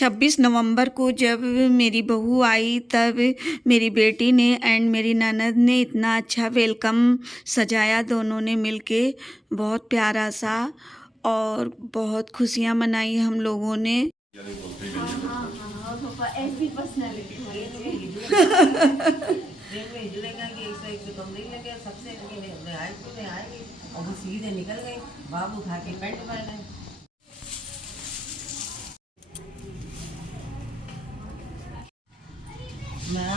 26 नवंबर को जब मेरी बहू आई तब मेरी बेटी ने एंड मेरी ननद ने इतना अच्छा वेलकम सजाया। दोनों ने मिलके बहुत प्यारा सा और बहुत खुशियाँ मनाई हम लोगों ने। बाबू खा के पेट भर गए।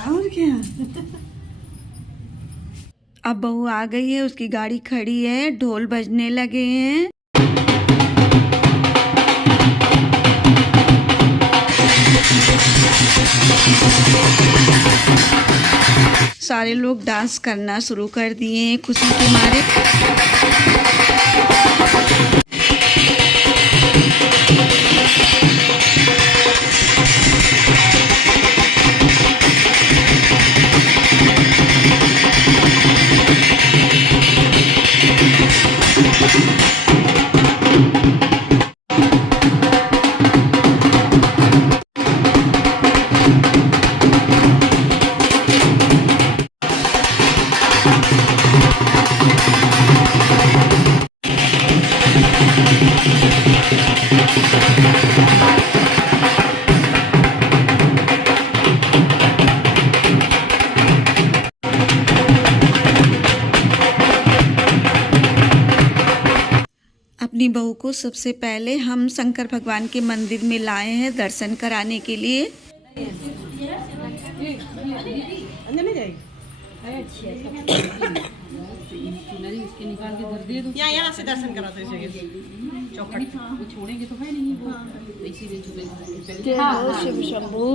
और क्या अब बहू आ गई है, उसकी गाड़ी खड़ी है, ढोल बजने लगे हैं। सारे लोग डांस करना शुरू कर दिए हैं खुशी के मारे। अपनी बहू को सबसे पहले हम शंकर भगवान के मंदिर में लाए हैं दर्शन कराने के लिए। यहाँ से दर्शन कराते चौखट छोड़ेंगे तो है नहीं वो इसीलिए शिव शंभू।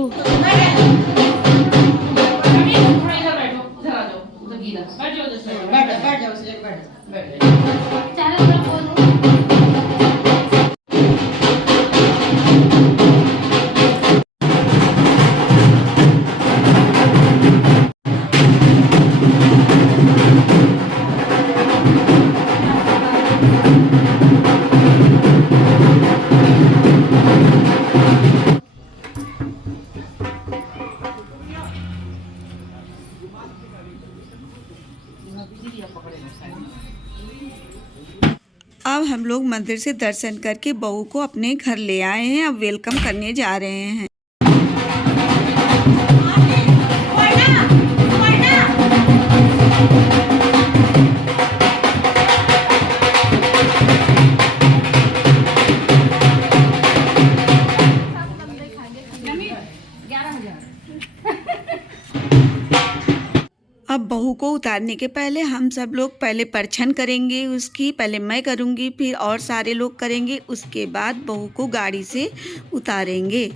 अब हम लोग मंदिर से दर्शन करके बहू को अपने घर ले आए हैं। अब वेलकम करने जा रहे हैं। अब बहू को उतारने के पहले हम सब लोग पहले परछन करेंगे उसकी। पहले मैं करूँगी, फिर और सारे लोग करेंगे। उसके बाद बहू को गाड़ी से उतारेंगे।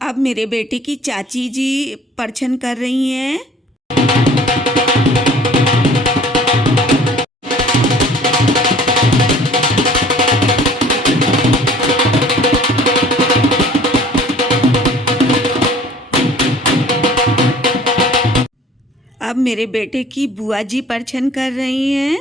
अब मेरे बेटे की चाची जी परछन कर रही हैं। अब मेरे बेटे की बुआ जी परछन कर रही हैं।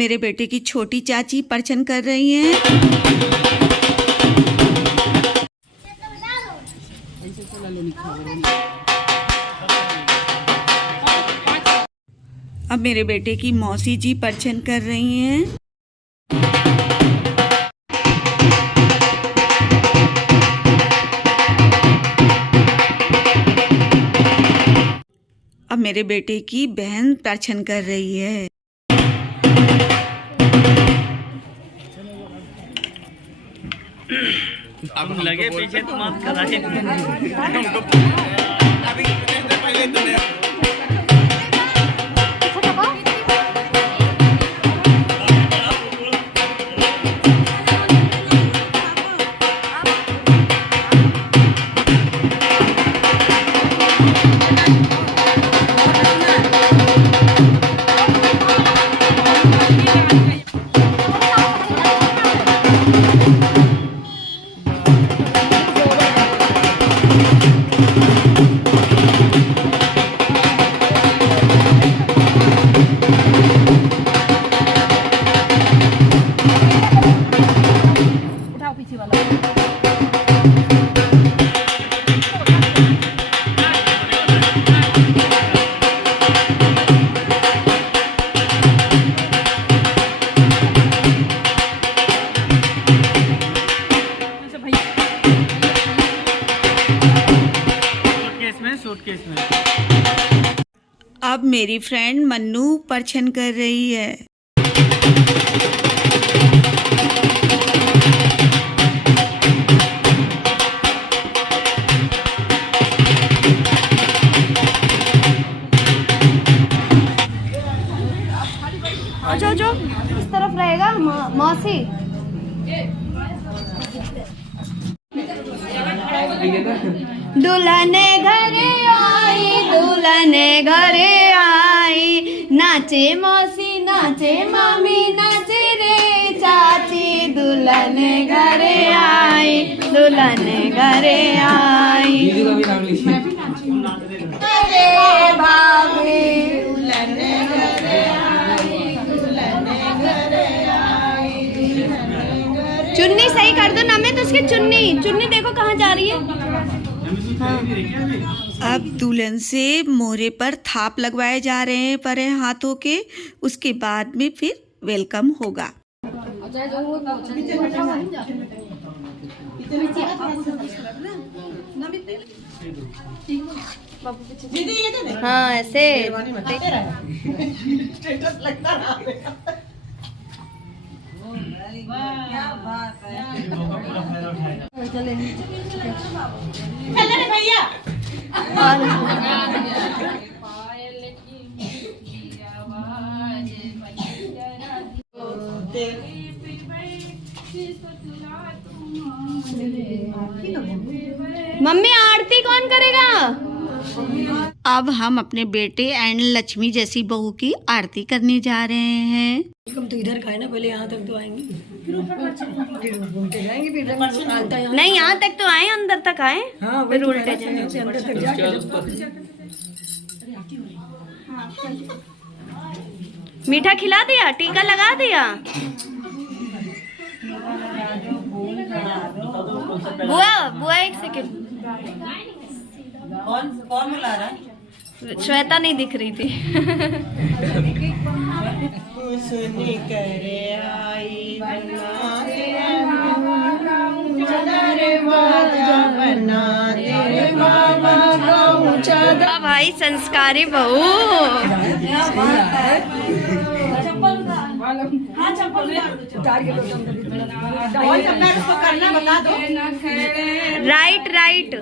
मेरे बेटे की छोटी चाची परछन कर रही हैं। अब मेरे बेटे की मौसी जी परछन कर रही हैं। अब मेरे बेटे की बहन परछन कर रही है। अब लगे पीछे तो मत कराए। सूटकेस में अब मेरी फ्रेंड मन्नू परछन कर रही है। जो इस तरफ रहेगा मौसी। दुल्हन घरे आई, दुल्हन घरे आई, नाचे मौसी नाचे मामी नाचे रे चाची, दुल्हन घरे आई, दुल्हन घरे आई, अरे भाभी दुल्हन घरे आई, दुल्हन घरे आई। चुन्नी सही कर दो नमित, उसकी चुन्नी देखो कहाँ जा रही है। हाँ। अब दुल्हन से मोहरे पर थाप लगवाए जा रहे हैं पर हाथों के, उसके बाद में फिर वेलकम होगा। हाँ ऐसे भैया मम्मी आरती कौन करेगा? अब हम अपने बेटे एंड लक्ष्मी जैसी बहू की आरती करने जा रहे हैं। हम तो इधर का है ना, पहले यहाँ तक तो आएंगे, फिर घूमते जाएंगे, फिर आता है। नहीं यहाँ तक तो आए, अंदर तक आए। हाँ फिर उल्टे जाएंगे। से अंदर तक जाके मीठा खिला दिया, टीका लगा दिया। बुआ एक सेकंड, कौन बुला रहा है? श्वेता नहीं दिख रही थी। सुनी करे आई भाई संस्कारी बहू। राइट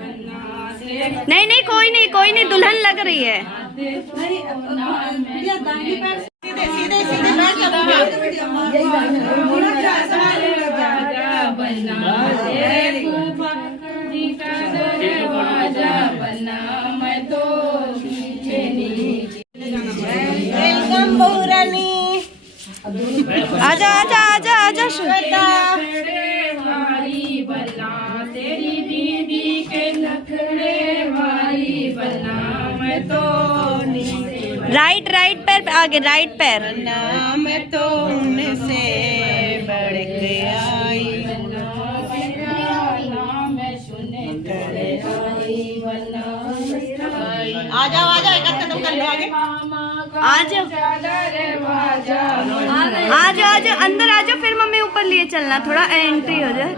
नहीं कोई नहीं दुल्हन लग रही है। आजा आजा आजा आजा श्वेता। राइट पैर आगे राइट पैर। नाम तो उनसे बढ़ के आई, आ जाओ एक कदम कर लो आगे। आ जाओ अंदर आ जाओ, फिर मम्मी ऊपर लिए चलना, थोड़ा एंट्री हो जाए।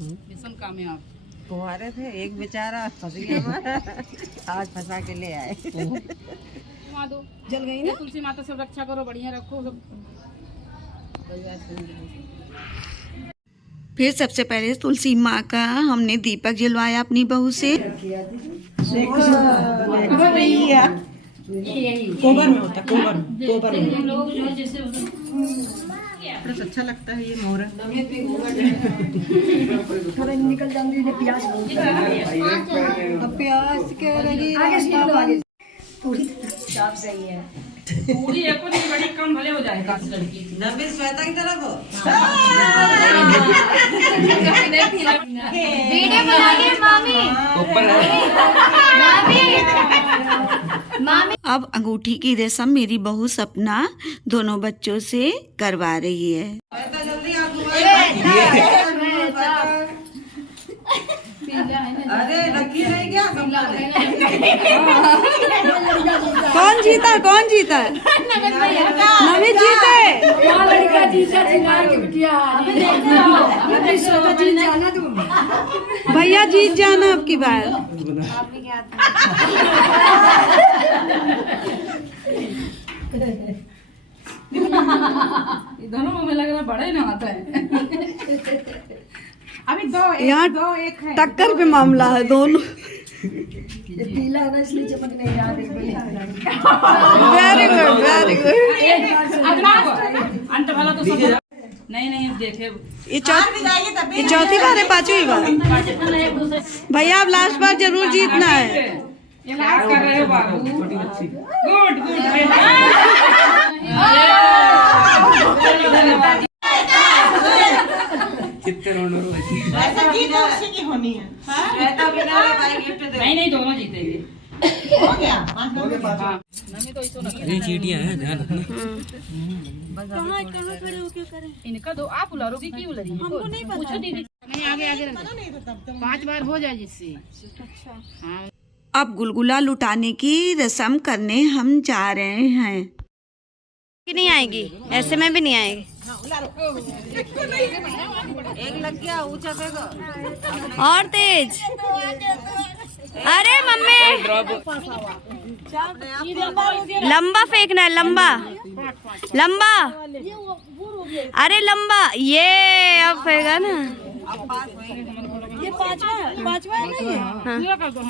मिशन कामयाब। कुंवारे थे, एक बेचारा फंस गया हमारा, आज फंसा के ले आए। जल गई ना। तुलसी माता सब रक्षा करो, बढ़िया रखो सब। फिर सबसे पहले तुलसी माँ का हमने दीपक जलवाया अपनी बहू से। कोबर में होता, कोबर में बड़ा अच्छा लगता है ये मोहरा। थोड़ा निकल जाऊंगी प्याज, अब प्याज क्या लगी पूरी साफ सही है। पूरी एक नहीं बड़ी कम भले हो जाए काट करके। नबी श्वेता की तरफ हो। वीडियो बना लिए मामी। मामी अब अंगूठी की रस्म मेरी बहू सपना दोनों बच्चों से करवा रही है। अरे रखी रही क्या? कौन जीता? नवी जीते। भैया जीत जाना अब की बार। दोनों में लग रहा बड़ा ही ना आता है। अभी यहाँ टक्कर पे मामला है दोनों। पीला है ना इसलिए चमक नहीं रहा। Very good. अंत वाला तो सब नहीं देखे। ये चौथी बार है, पांचवी बार। भैया अब लास्ट बार जरूर जीतना है। इलाज कर रहे हो बाबू। गुड नहीं दोनों जीतेंगे। हो गया। नहीं तो इसको चीटियां हैं, ध्यान रखना। इनका दो आप उलारोगी की उलरी हमको नहीं पता। पूछो दीदी। नहीं आगे रखो। 5 बार हो जाए जिससे। अच्छा। अब गुलगुला लुटाने की रस्म करने हम जा रहे हैं। कि नहीं आएगी, ऐसे में भी नहीं आएगी। एक लग गया ऊंचा फेंको और तेज। अरे मम्मी लंबा फेंकना है, लंबा। अरे लंबा, ये अब फेंका ना। ये पांचवा है ना ये। पूरा कर दो।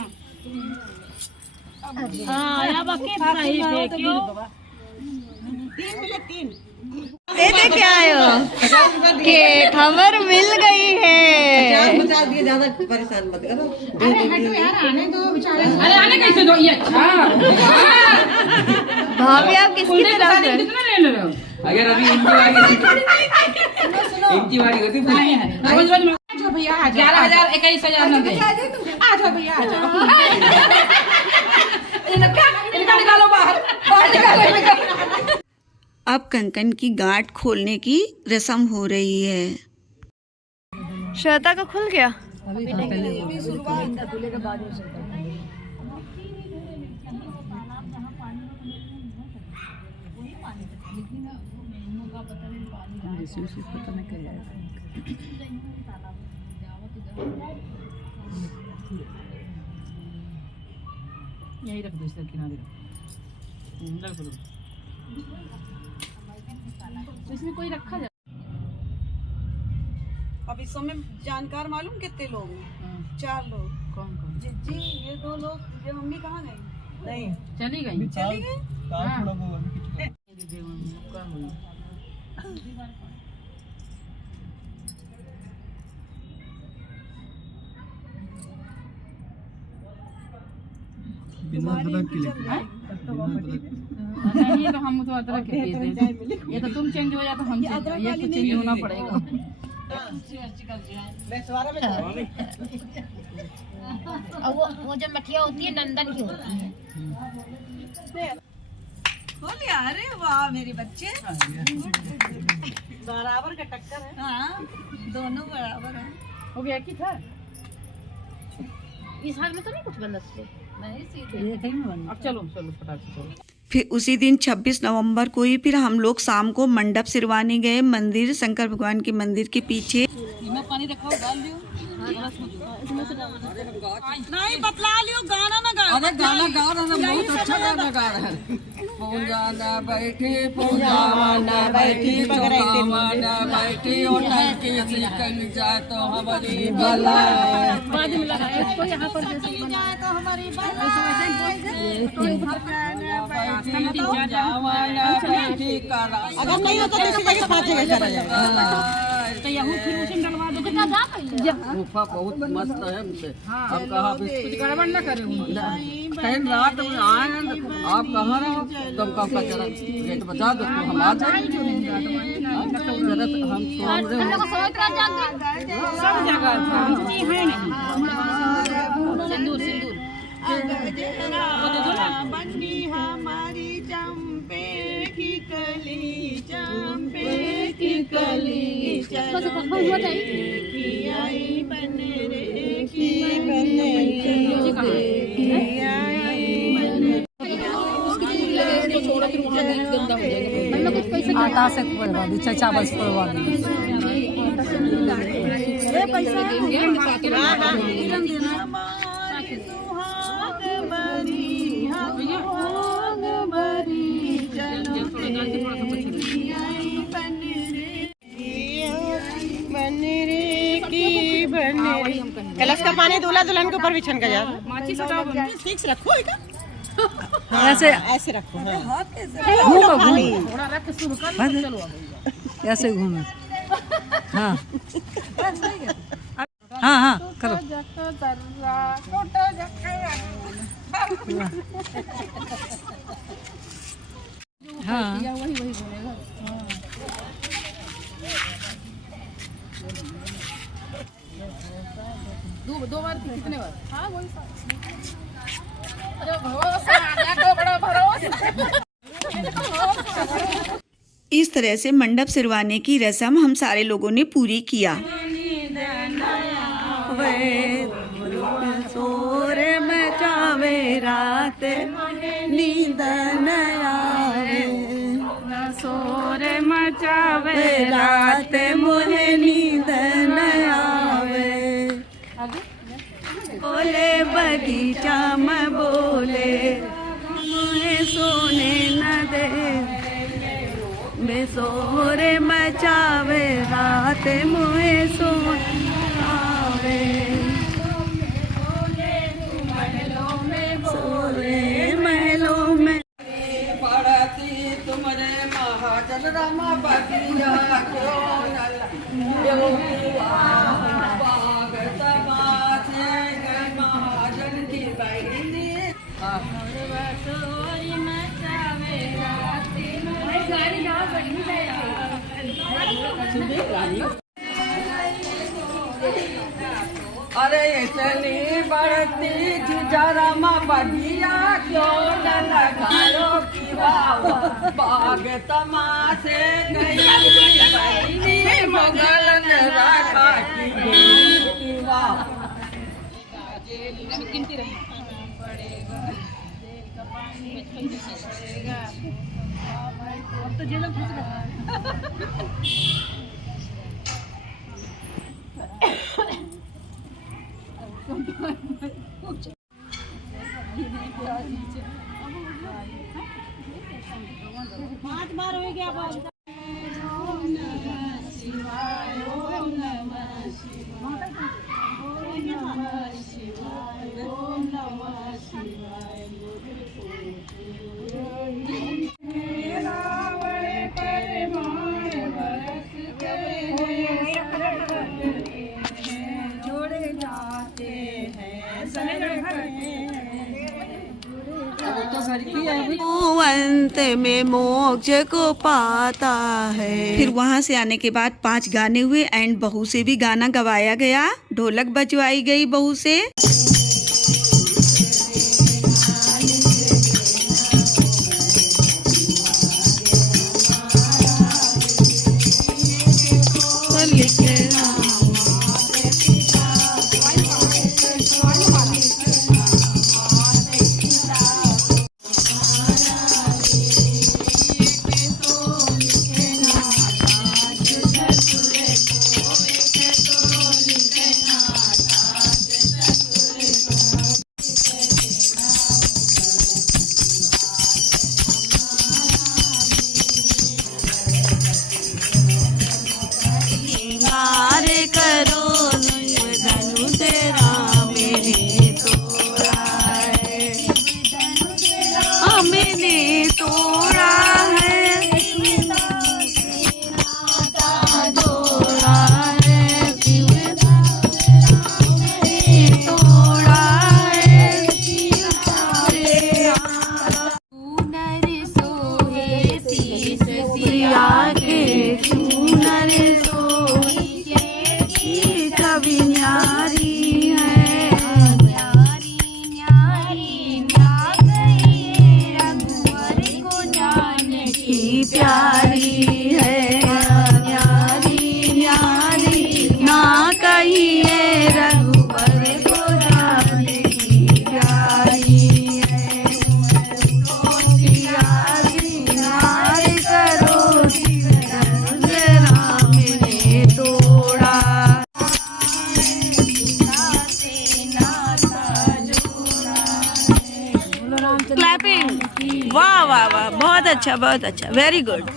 दे क्या आयो के खबर मिल गई है। 50 दिए, ज्यादा परेशान मत करो। अरे हटो यार, आने दो बेचारे। अरे आने कैसे दो? ये अच्छा। भाभी आप किसकी तरफ है? कितना ले रहे हो? अगर अभी इनकी बारी होती तो नहीं है। रोज भैया 11,000 21,000 ना दे। आ जाओ भैया, आ जाओ। इनका निकालो बाहर निकालो। अब कंकन की गांठ खोलने की रस्म हो रही है। श्वेता का खुल गया। यही रख दो, इसके किनारे रख दो। इसमें कोई रखा जाए। अब इस समय जानकार मालूम कितने लोग हैं? 4 लोग। कौन जी ये 2 लोग। ये मम्मी कहाँ गई? नहीं चली गई। चली गई। नहीं तो हम तो अदरक के पीते हैं। ये तो तुम चेंज हो जाए तो हम चेंज, ये तो चेंज होना पड़ेगा। और वो जो मठिया होती है नंदन की होती है। बोले अरे वाह मेरे बच्चे बराबर का टक्कर है। हाँ दोनों बराबर हैं। हो गया कि था इस हाल में तो नहीं कुछ बंद थे। नहीं सीधे। अब चलो चलो फटाक से चलो। फिर उसी दिन 26 नवंबर को ही फिर हम लोग शाम को मंडप सिरवाने गए मंदिर, शंकर भगवान के मंदिर के पीछे। पानी रखो डाल दियो। नहीं बतला लियो गाना ना गा। अरे गाना गा रहा है, बहुत अच्छा गाना गा रहा है। पूजा ना बैठी चौकावा ना बैठी और की निकल जाए तो हमारी भला बाद में लगाए इसको यहाँ पर जैसे जाए तो हमारी भला अगर नहीं होता तो इसी जगह 5 जगह करा जाएगा। तो यहू फिर उसी में डलवा दो। गुफा बहुत मस्त है हमसे। अब कहा कुछ गड़बड़ न करे कहीं रात में आए आप कहाँ रहो तुम कब का जरा गेट बजा दो तो हम आ जाएंगे। हम सब जगह सिंदूर सिंदूर बन्नी हमारी चंपे की कली चंपे की कली आई बन रे की बन आटा से करवा दी चावल से करवा दी कलश का पानी दूल्हा दुल्हन के ऊपर बिछन का जाता। ठीक से रखो ऐसे ऐसे रखो। ऐसे घूमे। हाँ हाँ हाँ करो। हाँ वही बोलेगा। दो बार कितने बार? हाँ वही इस तरह से मंडप सिरवाने की रस्म हम सारे लोगों ने पूरी किया। सोरे मचावे रात नींद न आवे, सोरे मचावे रात मुझे नींद न आवे। बोले बगीचा में बोले मुझे सोने न दे, बेसोरे मचावे रात मुझे सोने सोरे महलों में पड़ती तुम्हारे महाजन रामा बगिया महाजन की बहनी अरे इतनी बढ़ती जीजारामा बगिया क्यों न लगायो की बाग तमाशे गई मोगल ने रखा की वाह। पांच बार हो गया बात। ओम नमः शिवाय ओम नमः शिवाय ओम नमः शिवाय ओम नमः शिवाय। बड़े परमाण बरस जोड़े जाते हैं अंत में मोक्ष को पाता है। फिर वहाँ से आने के बाद 5 गाने हुए एंड बहू से भी गाना गवाया गया, ढोलक बजवाई गई बहू से। क्लैपिंग, वाह वाह वाह, बहुत अच्छा, वेरी गुड।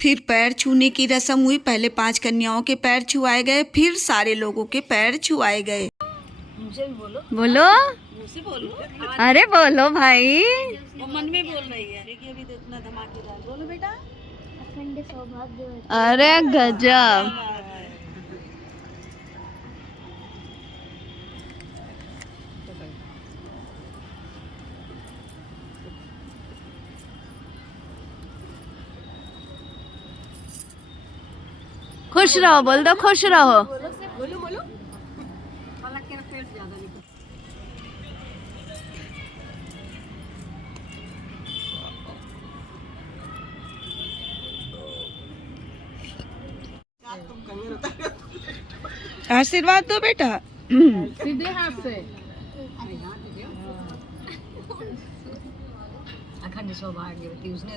फिर पैर छूने की रस्म हुई। पहले 5 कन्याओं के पैर छुआए गए, फिर सारे लोगों के पैर छुआए गए। बोलो, अरे बोलो भाई। वो मन में बोल रही है। देखिए अभी तो इतना धमाकेदार, बोलो बेटा। अरे गजब। खुश रहो, बोल दो खुश रहो। आशीर्वाद दो बेटा। सीधे हाथ से। अखंड सौभाग्यवती उसने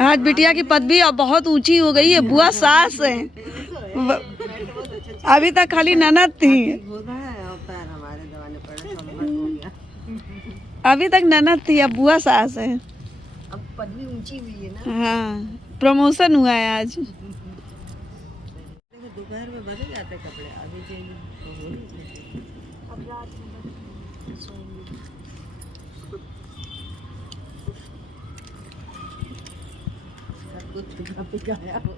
आज बिटिया की पदवी अब बहुत ऊंची हो गई है, बुआ सास है। अभी तक खाली ननद थी, अभी तक ननद थी, अब बुआ सास है। अब पदवी ऊंची हुई है ना। हाँ, प्रमोशन हुआ है आज। दोपहर में बदल जाते कपड़े, अभी चाहिए अब रात में सब कुछ पिकाया हुआ।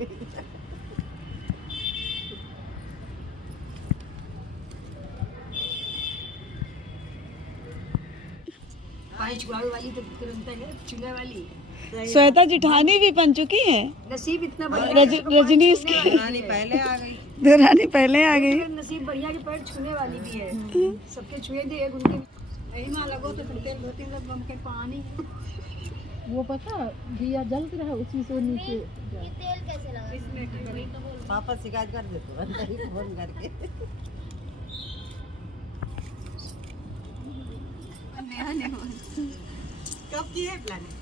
वाली तो तुरंत है, चूल्हे वाली। श्वेता जिठानी भी बन चुकी है। नसीब इतना बढ़िया, रजनी इसकी रानी पहले आ गई। रानी पहले आ गई। नसीब बढ़िया के पैर छूने वाली भी है, सबके छुए दे एक उनके यही मां लगो तो तेल 2-3 लोग बम के पानी। वो पता दिया जल रहा उसी से नीचे। तेल कैसे लगा? पापा शिकायत कर देते फोन करके। कब की है प्लानिंग?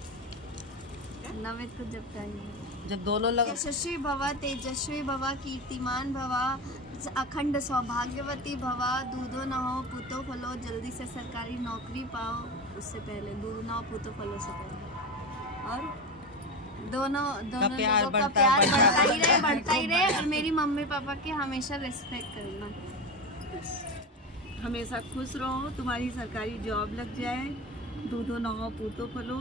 नवेद को जब चाहिए। जब दोनों लगा। यशस्वी भवा, तेजस्वी भवा, कीर्तिमान भवा, अखंड सौभाग्यवती भवा, दूधो न हो पूतो फलो, जल्दी से सरकारी नौकरी पाओ। उससे पहले दूध न हो पूतो फलो से पहले, और दोनों लोगों का प्यार बढ़ता ही रहे और मेरी मम्मी पापा की हमेशा रिस्पेक्ट करना। हमेशा खुश रहो, तुम्हारी सरकारी जॉब लग जाए, दूधो नहो पूतो फलो,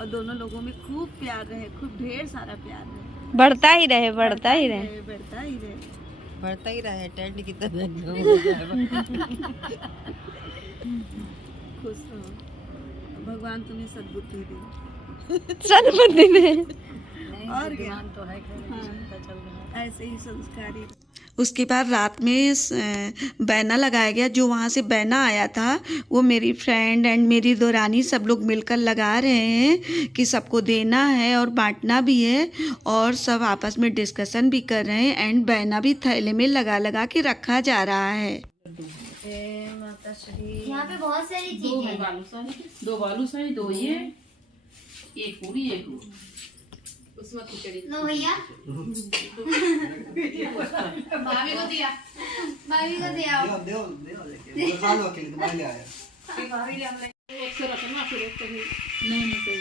और दोनों लोगों में खूब प्यार रहे, खूब ढेर सारा प्यार रहे। बढ़ता ही रहे, बढ़ता ही रहे। बढ़ता ही रहे टेंट की तरह। खुश रहो, भगवान तुम्हें सद्बुद्धि दे। सदबुद्धि में और क्या, ऐसे ही संस्कारी। उसके बाद रात में बैना लगाया गया। जो वहाँ से बैना आया था वो मेरी फ्रेंड एंड मेरी दो रानी सब लोग मिलकर लगा रहे हैं कि सबको देना है और बांटना भी है, और सब आपस में डिस्कशन भी कर रहे हैं एंड बैना भी थैले में लगा लगा के रखा जा रहा है। यहाँ पे बहुत सारी दो चीजें है बालूशाही, दो बालूशाही, दो ये, एक पूरी, एक उसमें खिचड़ी। लो भैया, भाभी को दिया, भाभी को दे आओ। एक से रखना फिर एक को भी। नहीं सही,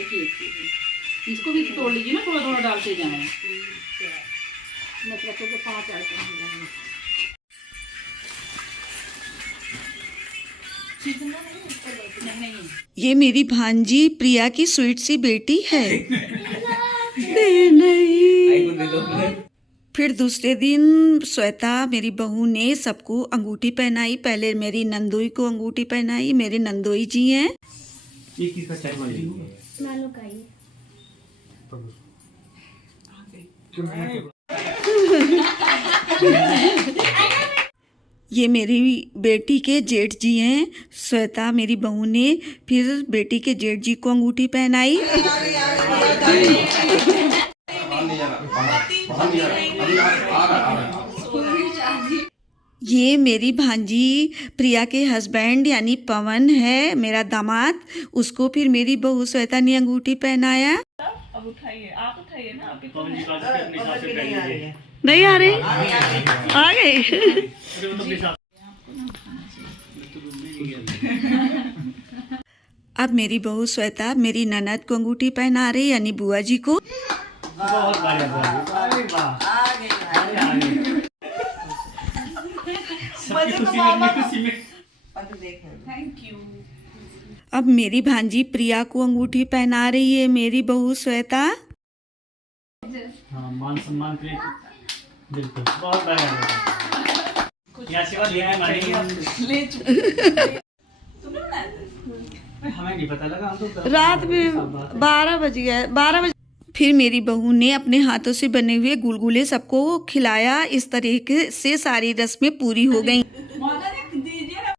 एक ही इसको भी तोड़ लीजिए ना, थोड़ा थोड़ा डालते जाए। मतलब तो 5 आइटम हो जाएंगे। ये मेरी भांजी प्रिया की स्वीट सी बेटी है। नहीं। फिर दूसरे दिन श्वेता मेरी बहू ने सबको अंगूठी पहनाई। पहले मेरी नंदोई को अंगूठी पहनाई, मेरे नंदोई जी हैं। ये मेरी बेटी के जेठ जी हैं, श्वेता मेरी बहू ने फिर बेटी के जेठ जी को अंगूठी पहनाई। ये मेरी भांजी प्रिया के हस्बैंड यानी पवन है, मेरा दामाद, उसको फिर मेरी बहू श्वेता ने अंगूठी पहनाया। अब उठाइए, आप उठाइए ना, नहीं आ रही, आ गई। अब मेरी बहू श्वेता मेरी ननद को अंगूठी पहना रही यानी बुआ जी को। अब मेरी भांजी प्रिया को अंगूठी पहना रही है मेरी बहू श्वेता। हाँ, मान सम्मान के लिए बिल्कुल बहुत बढ़िया। यहाँ सेवा लेने ले हमें नहीं पता लगा, हम तो रात में 12 बज गए, 12 बजे। फिर मेरी बहू ने अपने हाथों से बने हुए गुलगुले सबको खिलाया। इस तरीके से सारी रस्में पूरी हो गईं।